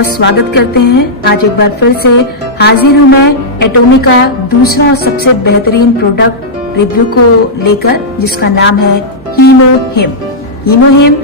बहुत स्वागत करते हैं। आज एक बार फिर से हाजिर हूँ मैं एटोमी का दूसरा और सबसे बेहतरीन प्रोडक्ट रिव्यू को लेकर, जिसका नाम है हीमोहिम। हीमोहिम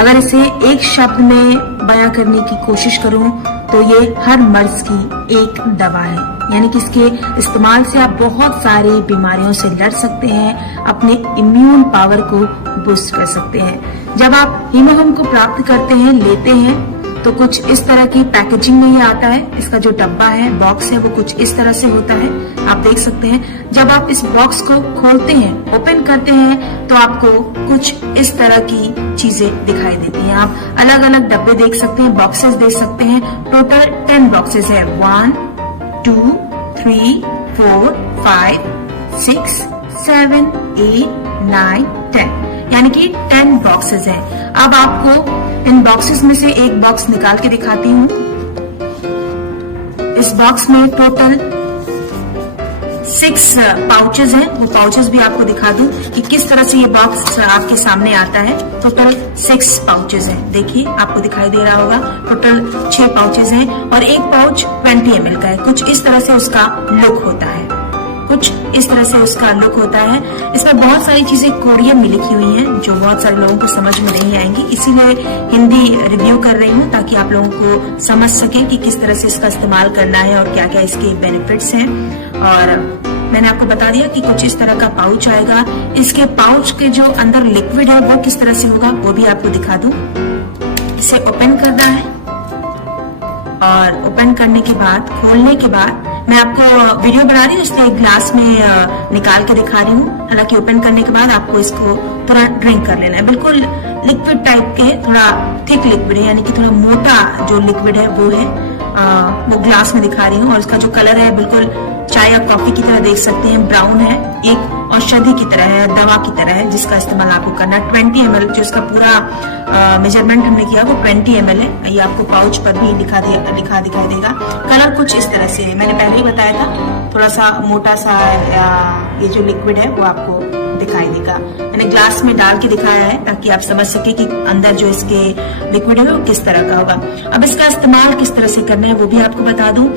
अगर इसे एक शब्द में बयां करने की कोशिश करूं तो ये हर मर्ज की एक दवा है। यानी कि इसके इस्तेमाल से आप बहुत सारी बीमारियों से लड़ सकते हैं, अपने इम्यून पावर को बूस्ट कर सकते हैं। जब आप हीमोहिम को प्राप्त करते हैं, लेते हैं, तो कुछ इस तरह की पैकेजिंग में ये आता है। इसका जो डब्बा है, बॉक्स है, वो कुछ इस तरह से होता है, आप देख सकते हैं। जब आप इस बॉक्स को खोलते हैं, ओपन करते हैं, तो आपको कुछ इस तरह की चीजें दिखाई देती हैं। आप अलग अलग डब्बे देख सकते हैं, बॉक्सेस देख सकते हैं। टोटल 10 बॉक्सेस है। 1 2 3 4 5 6 7 8 9 10, यानी कि 10 बॉक्सेस हैं। अब आपको इन बॉक्सेस में से एक बॉक्स निकाल के दिखाती हूँ। इस बॉक्स में टोटल 6 पाउचेस हैं। वो पाउचेस भी आपको दिखा दूं कि किस तरह से ये बॉक्स आपके सामने आता है। टोटल 6 पाउचेस हैं। देखिए, आपको दिखाई दे रहा होगा। टोटल 6 पाउचेस हैं और एक पाउच 20 ml का है। कुछ इस तरह से उसका लुक होता है। इसमें बहुत सारी चीजें कोरियन में लिखी हुई हैं, जो बहुत सारे लोगों को समझ में नहीं आएंगी, इसीलिए हिंदी रिव्यू कर रही हूँ, ताकि आप लोगों को समझ सके कि किस तरह से इसका इस्तेमाल करना है और क्या क्या इसके बेनिफिट्स हैं। और मैंने आपको बता दिया कि कुछ इस तरह का पाउच आएगा। इसके पाउच के जो अंदर लिक्विड है वो किस तरह से होगा, वो भी आपको दिखा दूं। इसे ओपन करना है और ओपन करने के बाद, खोलने के बाद, मैं आपको वीडियो बना रही हूँ इसलिए एक ग्लास में निकाल के दिखा रही हूँ। हालांकि ओपन करने के बाद आपको इसको थोड़ा ड्रिंक कर लेना है। बिल्कुल लिक्विड टाइप के, थोड़ा थिक लिक्विड है, यानी कि थोड़ा मोटा जो लिक्विड है वो है। वो ग्लास में दिखा रही हूँ। और इसका जो कलर है बिल्कुल चाय या कॉफी की तरह देख सकते हैं, ब्राउन है। एक औषधि की तरह है, दवा की तरह है, जिसका इस्तेमाल आपको करना है। 20 ml जो इसका पूरा मेजरमेंट हमने किया वो 20 ml है। ये आपको पाउच पर भी लिखा दिखाई देगा। कलर कुछ इस तरह से है, मैंने पहले ही बताया था। थोड़ा सा मोटा सा ये जो लिक्विड है वो आपको दिखाई देगा। मैंने ग्लास में डाल के दिखाया है ताकि आप समझ सके कि अंदर जो इसके लिक्विड है वो किस तरह का होगा। अब इसका इस्तेमाल किस तरह से करना है वो भी आपको बता दूं।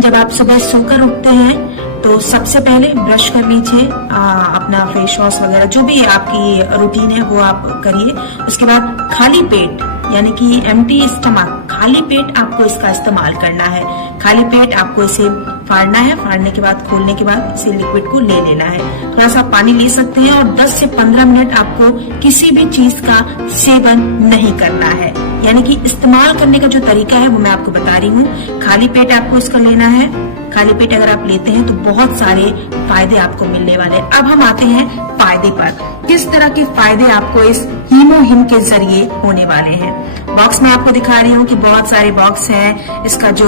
जब आप सुबह सोकर उठते हैं तो सबसे पहले ब्रश कर लीजिए, अपना फेस वॉश वगैरह जो भी आपकी रूटीन है वो आप करिए। उसके बाद खाली पेट, यानी कि एम्प्टी स्टमक, खाली पेट आपको इसका इस्तेमाल करना है। खाली पेट आपको इसे फाड़ना है। फाड़ने के बाद, खोलने के बाद इसे लिक्विड को ले लेना है। थोड़ा सा पानी ले सकते हैं और 10 से 15 मिनट आपको किसी भी चीज का सेवन नहीं करना है। यानी कि इस्तेमाल करने का जो तरीका है वो मैं आपको बता रही हूँ। खाली पेट आपको इसका लेना है। खाली पेट अगर आप लेते हैं तो बहुत सारे फायदे आपको मिलने वाले हैं। अब हम आते हैं फायदे पर। किस तरह के फायदे आपको इस हीमोहिम के जरिए होने वाले हैं। बॉक्स में आपको दिखा रही हूँ कि बहुत सारे बॉक्स हैं। इसका जो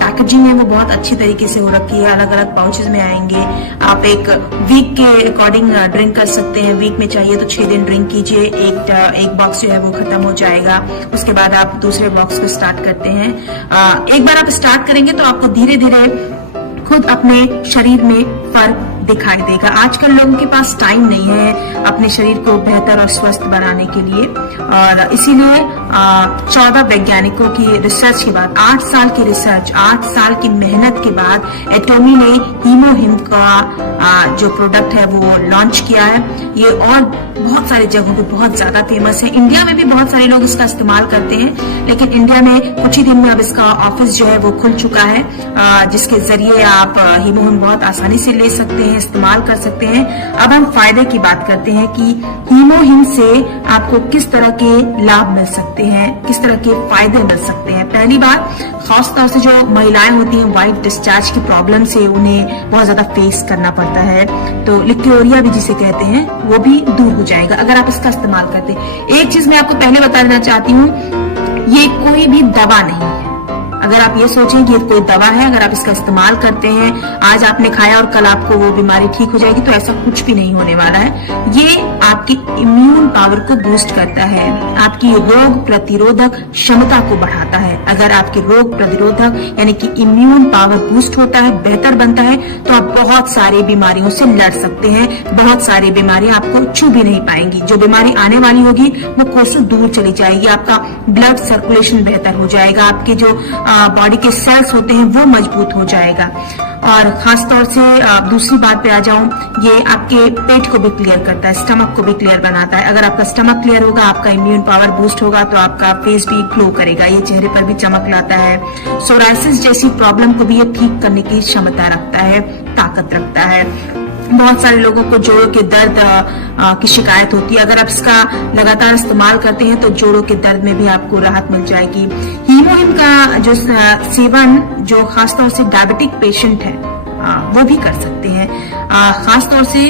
पैकेजिंग है वो बहुत अच्छी तरीके से हो रखी है। अलग अलग पाउचेस में आएंगे। आप एक वीक के अकॉर्डिंग ड्रिंक कर सकते हैं। वीक में चाहिए तो 6 दिन ड्रिंक कीजिए। एक बॉक्स जो है वो खत्म हो जाएगा। उसके बाद आप दूसरे बॉक्स को स्टार्ट करते हैं। एक बार आप स्टार्ट करेंगे तो आपको धीरे धीरे खुद अपने शरीर में फर्क दिखाई देगा। आजकल लोगों के पास टाइम नहीं है अपने शरीर को बेहतर और स्वस्थ बनाने के लिए, और इसीलिए 14 वैज्ञानिकों की रिसर्च के बाद, 8 साल की रिसर्च, 8 साल की मेहनत के बाद एटोमी ने हीमोहिम का जो प्रोडक्ट है वो लॉन्च किया है। ये और बहुत सारी जगहों पे बहुत ज्यादा फेमस है। इंडिया में भी बहुत सारे लोग इसका इस्तेमाल करते हैं, लेकिन इंडिया में कुछ ही दिन में अब इसका ऑफिस जो है वो खुल चुका है, जिसके जरिए आप हीमोहिम बहुत आसानी से ले सकते हैं, इस्तेमाल कर सकते हैं। अब हम फायदे की बात करते हैं कि हीमोहिम से आपको किस तरह के लाभ मिल सकते हैं, किस तरह के फायदे मिल सकते हैं। पहली बात, खासतौर से जो महिलाएं होती हैं व्हाइट डिस्चार्ज की प्रॉब्लम से उन्हें बहुत ज्यादा फेस करना पड़ता है, तो लिक्योरिया भी जिसे कहते हैं वो भी दूर हो जाएगा अगर आप इसका इस्तेमाल करते हैं। एक चीज मैं आपको पहले बता देना चाहती हूँ, ये कोई भी दवा नहीं है। अगर आप ये सोचें कि ये कोई दवा है, अगर आप इसका इस्तेमाल करते हैं, आज आपने खाया और कल आपको वो बीमारी ठीक हो जाएगी, तो ऐसा कुछ भी नहीं होने वाला है। ये आपकी इम्यून पावर को बूस्ट करता है, आपकी रोग प्रतिरोधक क्षमता को बढ़ाता है। अगर आपकी रोग प्रतिरोधक यानी कि इम्यून पावर बूस्ट होता है, बेहतर बनता है, तो आप बहुत सारी बीमारियों से लड़ सकते हैं। बहुत सारी बीमारियां आपको छू भी नहीं पाएंगी। जो बीमारी आने वाली होगी वो कोसों दूर चली जाएगी। आपका ब्लड सर्कुलेशन बेहतर हो जाएगा, आपके जो बॉडी के सेल्स होते हैं वो मजबूत हो जाएगा। और खासतौर से दूसरी बात पे आ जाऊं, ये आपके पेट को भी क्लियर करता है, स्टमक को भी क्लियर बनाता है। अगर आपका स्टमक क्लियर होगा, आपका इम्यून पावर बूस्ट होगा, तो आपका फेस भी ग्लो करेगा, ये चेहरे पर भी चमक लाता है। सोरायसिस जैसी प्रॉब्लम को भी ये ठीक करने की क्षमता रखता है, ताकत रखता है। बहुत सारे लोगों को जोड़ों के दर्द की शिकायत होती है। अगर आप इसका लगातार इस्तेमाल करते हैं तो जोड़ों के दर्द में भी आपको राहत मिल जाएगी। हीमोहिम का जो सेवन जो खासतौर से डायबिटिक पेशेंट है वो भी कर सकते हैं। खासतौर से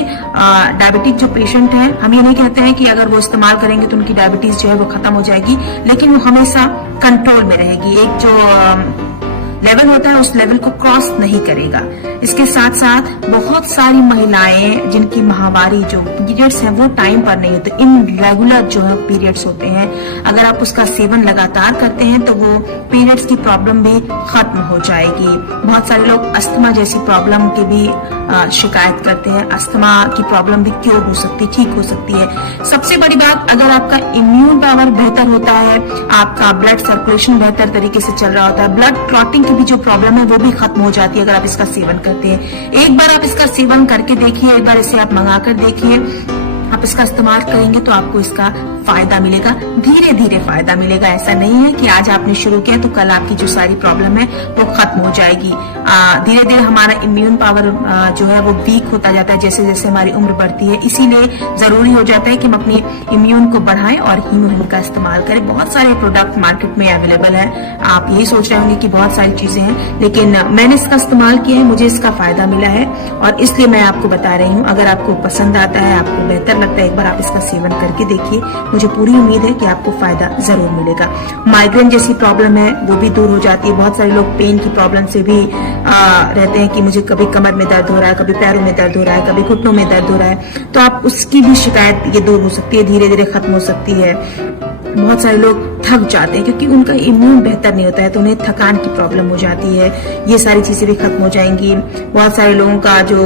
डायबिटिक जो पेशेंट है, हम ये नहीं कहते हैं कि अगर वो इस्तेमाल करेंगे तो उनकी डायबिटीज जो है वो खत्म हो जाएगी, लेकिन वो हमेशा कंट्रोल में रहेगी। एक जो लेवल होता है उस लेवल को क्रॉस नहीं करेगा। इसके साथ साथ बहुत सारी महिलाएं जिनकी माहवारी जो पीरियड्स हैं वो टाइम पर नहीं होते, इनरेगुलर जो है पीरियड्स होते हैं, अगर आप उसका सेवन लगातार करते हैं तो वो पीरियड्स की प्रॉब्लम भी खत्म हो जाएगी। बहुत सारे लोग अस्थमा जैसी प्रॉब्लम की भी शिकायत करते हैं। अस्थमा की प्रॉब्लम भी क्योर हो सकती, ठीक हो सकती है। सबसे बड़ी बात, अगर आपका इम्यून पावर बेहतर होता है, आपका ब्लड सर्कुलेशन बेहतर तरीके से चल रहा होता है, ब्लड क्लॉटिंग की भी जो प्रॉब्लम है वो भी खत्म हो जाती है अगर आप इसका सेवन करते हैं। एक बार आप इसका सेवन करके देखिए, एक बार इसे आप मंगा कर देखिए, आप इसका इस्तेमाल करेंगे तो आपको इसका फायदा मिलेगा, धीरे धीरे फायदा मिलेगा। ऐसा नहीं है कि आज आपने शुरू किया तो कल आपकी जो सारी प्रॉब्लम है वो खत्म हो जाएगी। धीरे धीरे हमारा इम्यून पावर जो है वो वीक होता जाता है जैसे जैसे हमारी उम्र बढ़ती है। इसीलिए जरूरी हो जाता है कि हम अपनी इम्यून को बढ़ाएं और हीमोहिम का इस्तेमाल करें। बहुत सारे प्रोडक्ट मार्केट में अवेलेबल है। आप यही सोच रहे होंगे कि बहुत सारी चीजें हैं, लेकिन मैंने इसका इस्तेमाल किया है, मुझे इसका फायदा मिला है और इसलिए मैं आपको बता रही हूँ। अगर आपको पसंद आता है, आपको बेहतर लगता है, एक बार आप इसका सेवन करके देखिए। मुझे पूरी उम्मीद है कि आपको फायदा जरूर मिलेगा। माइग्रेन जैसी प्रॉब्लम है वो भी दूर हो जाती है। बहुत सारे लोग पेन की प्रॉब्लम से भी रहते हैं कि मुझे कभी कमर में दर्द हो रहा है, कभी पैरों में दर्द हो रहा है, कभी घुटनों में दर्द हो रहा है, तो आप उसकी भी शिकायत ये दूर हो सकती है, धीरे धीरे खत्म हो सकती है। बहुत सारे लोग थक जाते हैं क्योंकि उनका इम्यून बेहतर नहीं होता है, तो उन्हें थकान की प्रॉब्लम हो जाती है। ये सारी चीजें भी खत्म हो जाएंगी। बहुत सारे लोगों का जो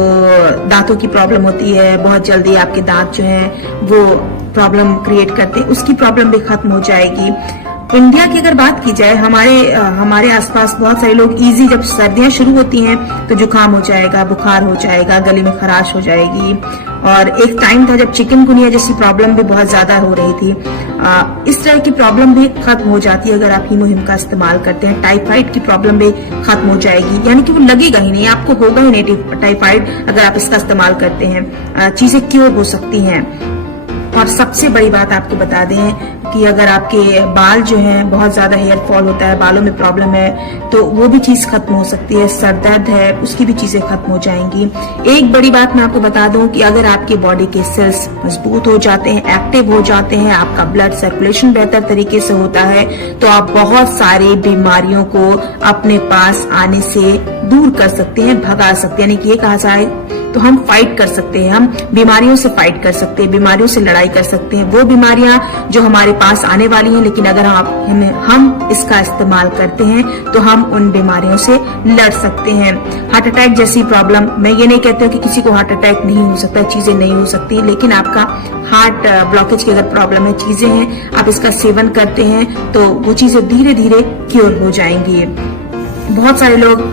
दांतों की प्रॉब्लम होती है, बहुत जल्दी आपके दांत जो है वो प्रॉब्लम क्रिएट करते हैं, उसकी प्रॉब्लम भी खत्म हो जाएगी। इंडिया की अगर बात की जाए, हमारे आसपास बहुत सारे लोग इजी, जब सर्दियां शुरू होती हैं तो जुकाम हो जाएगा, बुखार हो जाएगा, गले में खराश हो जाएगी। और एक टाइम था जब चिकनगुनिया जैसी प्रॉब्लम भी बहुत ज्यादा हो रही थी। इस तरह की प्रॉब्लम भी खत्म हो जाती है अगर आप हीमोहिम का इस्तेमाल करते हैं। टाइफाइड की प्रॉब्लम भी खत्म हो जाएगी, यानी कि वो लगेगा ही नहीं, आपको होगा ही नहीं टाइफाइड अगर आप इसका इस्तेमाल करते हैं। चीजें क्योर हो सकती हैं। और सबसे बड़ी बात आपको बता दें कि अगर आपके बाल जो हैं बहुत ज्यादा हेयर फॉल होता है, बालों में प्रॉब्लम है, तो वो भी चीज खत्म हो सकती है। सर दर्द है, उसकी भी चीजें खत्म हो जाएंगी। एक बड़ी बात मैं आपको बता दूं कि अगर आपके बॉडी के सेल्स मजबूत हो जाते हैं, एक्टिव हो जाते हैं, आपका ब्लड सर्कुलेशन बेहतर तरीके से होता है, तो आप बहुत सारी बीमारियों को अपने पास आने से दूर कर सकते हैं, भगा सकते हैं। यानी कि ये कहा जाए तो हम फाइट कर सकते हैं, हम बीमारियों से फाइट कर सकते हैं, बीमारियों से लड़ाई कर सकते हैं। वो बीमारियां जो हमारे पास आने वाली हैं, लेकिन अगर हम इसका इस्तेमाल करते हैं तो हम उन बीमारियों से लड़ सकते हैं। हार्ट अटैक जैसी प्रॉब्लम, मैं ये नहीं कहती हूँ कि किसी को हार्ट अटैक नहीं हो सकता, चीजें नहीं हो सकती, लेकिन आपका हार्ट ब्लॉकेज की अगर प्रॉब्लम है, चीजें हैं, आप इसका सेवन करते हैं तो वो चीजें धीरे धीरे क्योर हो जाएंगी। बहुत सारे लोग,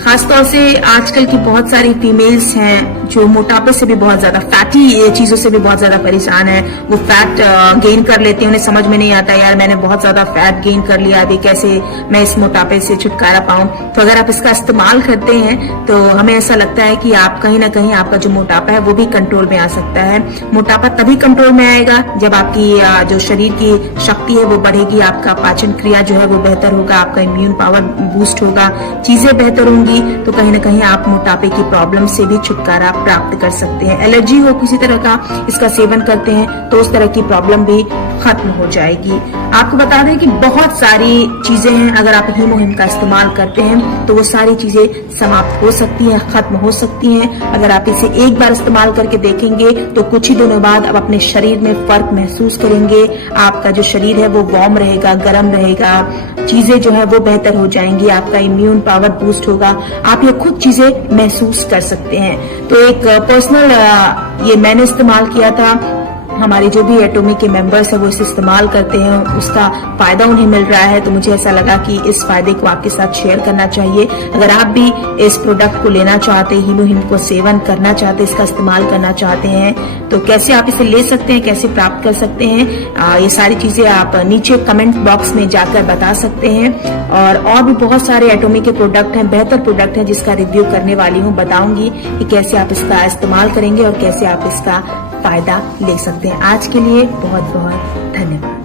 खासतौर से आजकल की बहुत सारी फीमेल्स हैं जो मोटापे से भी बहुत ज्यादा, फैटी चीजों से भी बहुत ज्यादा परेशान है। वो फैट गेन कर लेते हैं, उन्हें समझ में नहीं आता यार मैंने बहुत ज्यादा फैट गेन कर लिया, अभी कैसे मैं इस मोटापे से छुटकारा पाऊं। तो अगर आप इसका इस्तेमाल करते हैं तो हमें ऐसा लगता है कि आप कहीं ना कहीं आपका जो मोटापा है वो भी कंट्रोल में आ सकता है। मोटापा तभी कंट्रोल में आएगा जब आपकी जो शरीर की शक्ति है वो बढ़ेगी, आपका पाचन क्रिया जो है वो बेहतर होगा, आपका इम्यून पावर बूस्ट होगा, चीजें बेहतर होंगी, तो कहीं ना कहीं आप मोटापे की प्रॉब्लम से भी छुटकारा प्राप्त कर सकते हैं। एलर्जी हो किसी तरह का, इसका सेवन करते हैं तो उस तरह की प्रॉब्लम भी खत्म हो जाएगी। आपको बता दें कि बहुत सारी चीजें हैं, अगर आप हीमोहिम का इस्तेमाल करते हैं तो वो सारी चीजें समाप्त हो सकती हैं, खत्म हो सकती हैं। अगर आप इसे एक बार इस्तेमाल करके देखेंगे तो कुछ ही दिनों बाद आप अपने शरीर में फर्क महसूस करेंगे। आपका जो शरीर है वो वार्म रहेगा, गर्म रहेगा, चीजें जो है वो बेहतर हो जाएंगी, आपका इम्यून पावर बूस्ट होगा, आप ये खुद चीजें महसूस कर सकते हैं। तो एक पर्सनल ये मैंने इस्तेमाल किया था, हमारे जो भी एटोमी के मेंबर्स है वो इसे इस्तेमाल करते हैं, उसका फायदा उन्हें मिल रहा है, तो मुझे ऐसा लगा कि इस फायदे को आपके साथ शेयर करना चाहिए। अगर आप भी इस प्रोडक्ट को लेना चाहते हैं, हीमोहिम को सेवन करना चाहते हैं, इसका इस्तेमाल करना चाहते हैं, तो कैसे आप इसे ले सकते हैं, कैसे प्राप्त कर सकते हैं, ये सारी चीजें आप नीचे कमेंट बॉक्स में जाकर बता सकते हैं। और भी बहुत सारे एटोमी के प्रोडक्ट हैं, बेहतर प्रोडक्ट हैं जिसका रिव्यू करने वाली हूँ, बताऊंगी कि कैसे आप इसका इस्तेमाल करेंगे और कैसे आप इसका फायदा ले सकते हैं। आज के लिए बहुत बहुत धन्यवाद।